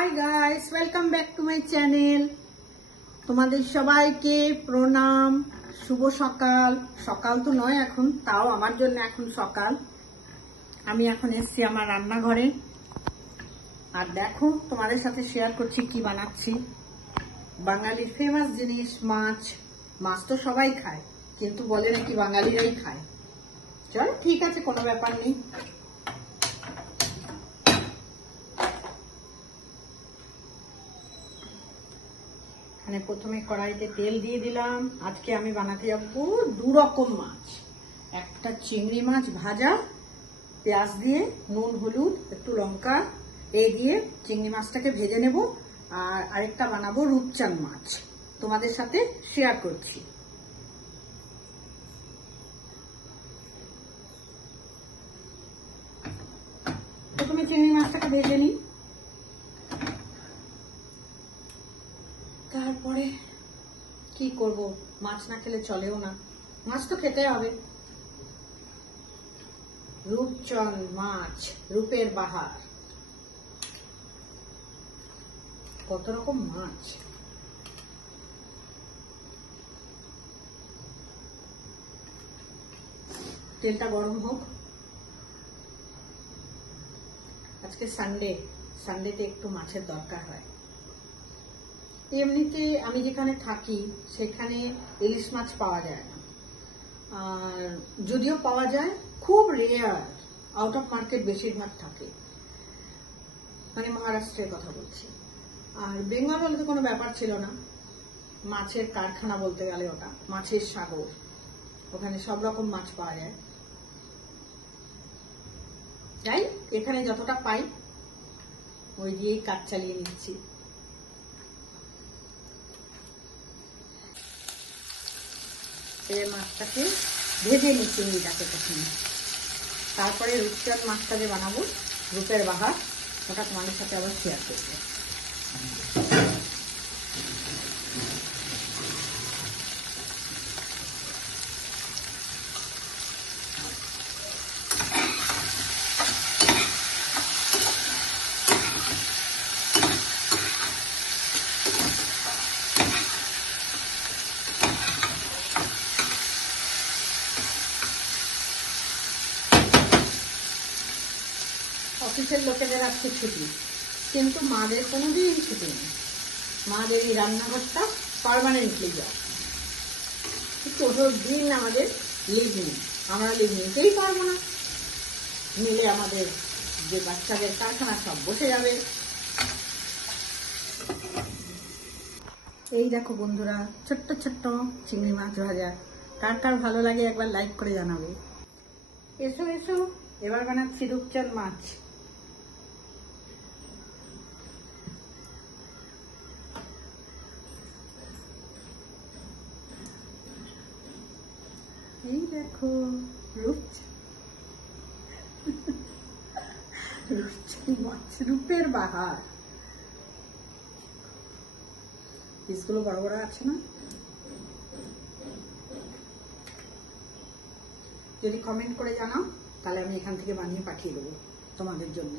Hi guys, welcome back to my channel. তোমাদের সবাইকে প্রণাম। শুভ সকাল। সকাল তো নয় এখন, তাও আমার জন্য এখন সকাল। আমি এখন এসছি আমার রান্নাঘরে, আর দেখো তোমাদের সাথে শেয়ার করছি কি বানাচ্ছি। বাঙালির ফেমাস জিনিস মাছ। মাছ তো সবাই খায়, কিন্তু বলে নাকি বাঙালিরাই খায়। চলো ঠিক আছে, কোনো ব্যাপার নেই। প্রথমে কড়াইতে তেল দিয়ে দিলাম। আজকে আমি বানাতে যাবো দু রকম মাছ। একটা চিংড়ি মাছ ভাজা, পেঁয়াজ দিয়ে নুন হলুদ একটু লঙ্কা এই দিয়ে চিংড়ি মাছটাকে ভেজে নেব। আর আরেকটা বানাবো রূপচাঁদ মাছ, তোমাদের সাথে শেয়ার করছি। প্রথমে চিংড়ি মাছটাকে ভেজে নিই, তারপরে কি করব, মাছ না খেলে চলেও না, মাছ তো খেতে হবে। রূপচাঁদ মাছ, রূপের বাহার, কত রকম মাছ। তেলটা গরম হোক। আজকে সানডেতে একটু মাছের দরকার হয়। এমনিতে আমি যেখানে থাকি সেখানে ইলিশ মাছ পাওয়া যায় না, আর যদিও পাওয়া যায় খুব রেয়ার, আউট অফ মার্কেট বেশিরভাগ থাকে। মানে মহারাষ্ট্রের কথা বলছি। আর বেঙ্গল হলে তো কোনো ব্যাপার ছিল না, মাছের কারখানা বলতে গেলে ওটা, মাছের সাগর, ওখানে সব রকম মাছ পাওয়া যায়। তাই এখানে যতটা পাই ওই দিয়েই কাজ চালিয়ে নিচ্ছি। মাছটাকে ভেজে নিই, চিংড়িটাকে প্রথমে, তারপরে রূপচাঁদ মাছটা যে বানাবো রূপের বাহার, ওটা তোমাদের সাথে আবার শেয়ার করবো। অফিসের লোকেদের আজকে ছুটি, কিন্তু মাদের কোনোদিন ছুটি নেই। মাদের এই রান্নাঘরটা পার্মানেন্টলি জব, কোনো দিন আমাদের লিভ নেই। আমরা লিভ নিতেই পারবো না, নিলে আমাদের যে বাচ্চাদের কারখানা সব বসে যাবে। এই দেখো বন্ধুরা, ছোট্ট ছোট্ট চিংড়ি মাছ ভাজা, কার কার ভালো লাগে একবার লাইক করে জানাবে। এসো এসো, এবার বানাচ্ছি রূপচাঁদ মাছ। এই দেখো রূপচাঁদ মাছ, রূপের বাহার। পিসগুলো বড় বড় আছে না? যদি কমেন্ট করে জানাও তাহলে আমি এখান থেকে বানিয়ে পাঠিয়ে দেবো তোমাদের জন্য।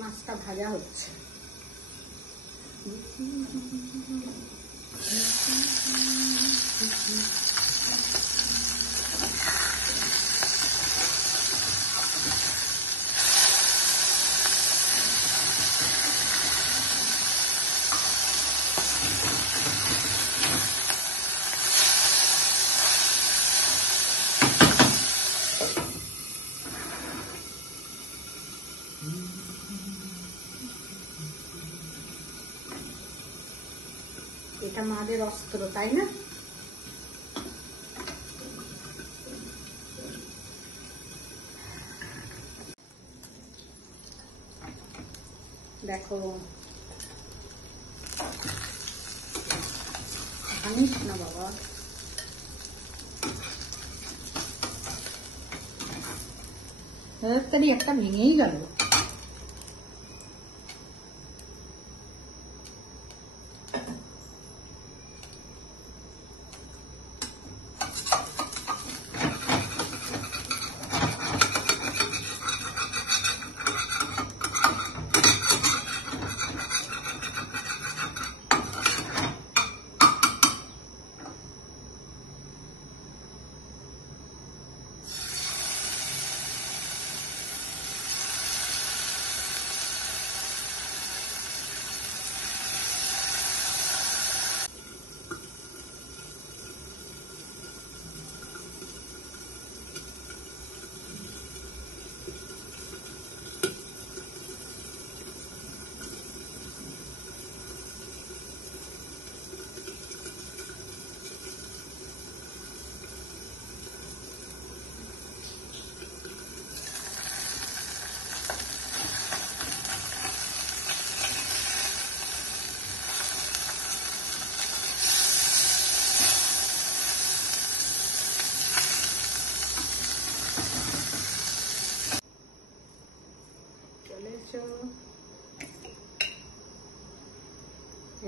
মাছটা ভাজা হচ্ছে। আমাদের অস্ত্র, তাই না? দেখো, ভাঙিস না বাবা। তাড়াতাড়ি একটা ভেঙেই গেল।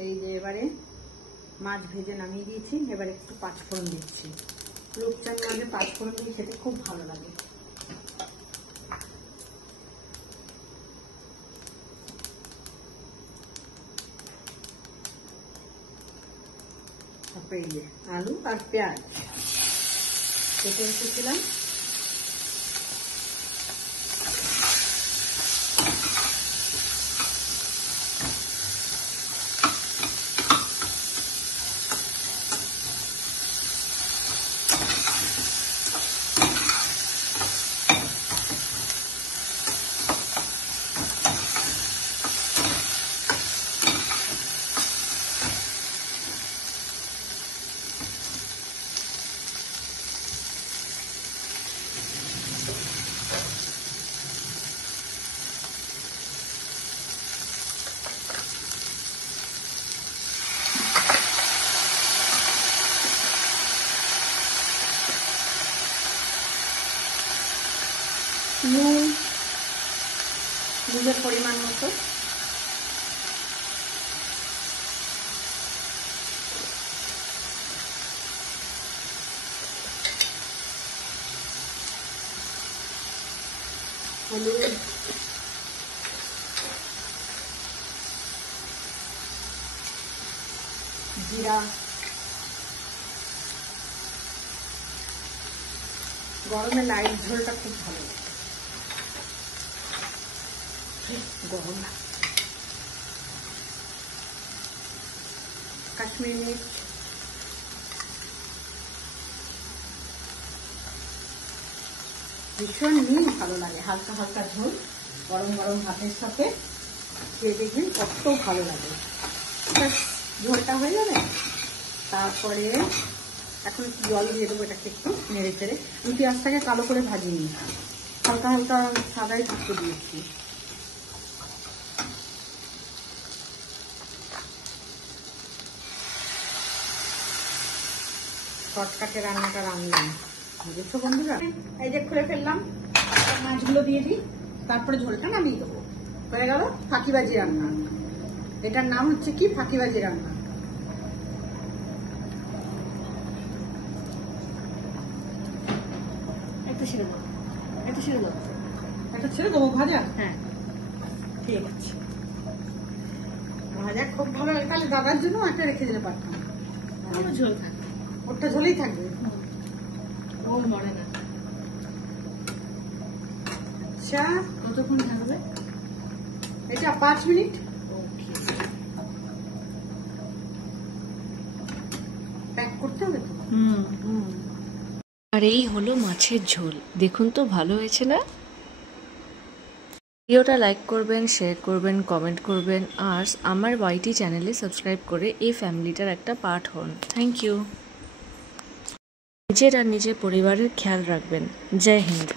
এই যে এবারে মাছ ভেজে নামিয়ে দিয়েছি, এবারে একটু পাঁচফোড়ন দিচ্ছি। রূপচাঁদ মাঝে পাঁচফোড়ন দিয়ে খেতে খুব ভালো লাগে। তারপরে এই যে আলু আর পেঁয়াজ কেটে রেখেছিলাম, নুন নিজের পরিমাণ মতো, হলুদ, জিরা, গরমে লাইট ঝোলটা খুব ভালো লাগে, গরম কাশ্মীরি মির্চ, ভীষণই ভালো লাগে। হালকা হালকা ঝোল গরম গরম ভাতের সাথে খেয়ে দেখবেন কত ভালো লাগে। ঝোলটা হয়ে যাবে, তারপরে এখন একটু জল দিয়ে দেবো, এটাকে একটু নেড়ে চেড়ে। আমি পেঁয়াজটাকে কালো করে ভাজিনি, হালকা হালকা সাদাই থাকতে দিয়েছি। শর্টকাটে রান্নাটা রান্নাম, বুঝেছো বন্ধুরা? এই যে খুলে ফেললাম, মাছগুলো দিয়ে দিই, তারপরে ঝোলটা নামিয়ে দেবো। হয়ে গেল ফাঁকিবাজি রান্না। এটার নাম হচ্ছে কি, ফাঁকিবাজি রান্না। একটা ছেড়ে দাও, একটা ছেড়ে দাও, একটা ছেড়ে দেবো ভাজা। হ্যাঁ ঠিক আছে, ভাজা খুব ভালো লাগে। তাহলে দাদার জন্য একটা রেখে দিতে পারতাম, আমার ঝোল থাকে, ওটা ঝোলেই থাকবে, ওর মরে না। আচ্ছা কতক্ষণ থাকবে এটা? 5 মিনিট। প্যাক করতে হবে তো। আর এই হলো মাছের ঝোল, দেখুন তো ভালো হয়েছে না? ভিডিওটা লাইক করবেন, শেয়ার করবেন, কমেন্ট করবেন আর আমার ওয়াইটি চ্যানেলে সাবস্ক্রাইব করে এই ফ্যামিলিটার একটা পার্ট হন। Thank you. নিজের আর নিজের পরিবারের খেয়াল রাখবেন। জয় হিন্দ।